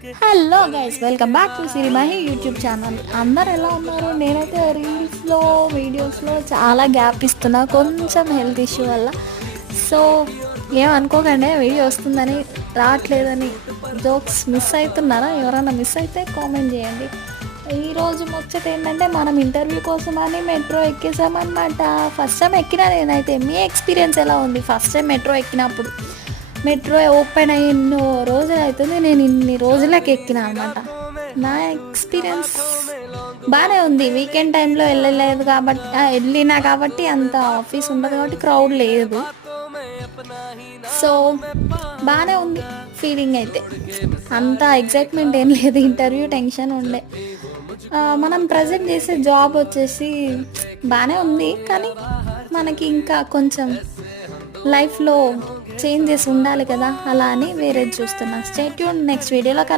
Hello guys, welcome back to Sirimahi YouTube channel. అందరు ఎలా ఉన్నారు? నేనైతే రీల్స్లో వీడియోస్లో చాలా గ్యాప్ ఇస్తున్నా, కొంచెం హెల్త్ ఇష్యూ వల్ల. సో ఏమనుకోకండి, వీడియో వస్తుందని రావట్లేదని జోక్స్ మిస్ అవుతున్నారా? ఎవరైనా మిస్ అయితే కామెంట్ చేయండి. ఈరోజు ముచ్చట ఏంటంటే, మనం ఇంటర్వ్యూ కోసమని మెట్రో ఎక్కేసామన్నమాట. ఫస్ట్ టైం ఎక్కినా నేనైతే. మీ ఎక్స్పీరియన్స్ ఎలా ఉంది ఫస్ట్ టైం మెట్రో ఎక్కినప్పుడు? మెట్రో ఓపెన్ అయ్యి ఎన్నో రోజులు అవుతుంది, నేను ఇన్ని రోజులకి ఎక్కిన అనమాట. నా ఎక్స్పీరియన్స్ బాగానే ఉంది. వీకెండ్ టైంలో వెళ్ళలేదు కాబట్టి, వెళ్ళినా కాబట్టి అంత ఆఫీస్ ఉండదు కాబట్టి క్రౌడ్ లేదు. సో బాగానే ఉంది ఫీలింగ్ అయితే. అంత ఎగ్జైట్మెంట్ ఏం లేదు, ఇంటర్వ్యూ టెన్షన్ ఉండే. మనం ప్రజెంట్ చేసే జాబ్ వచ్చేసి బాగానే ఉంది, కానీ మనకి ఇంకా కొంచెం లైఫ్లో చేంజెస్ ఉండాలి కదా, అలా అని వేరేది చూస్తున్నా. స్టే ట్యూన్, నెక్స్ట్ వీడియోలో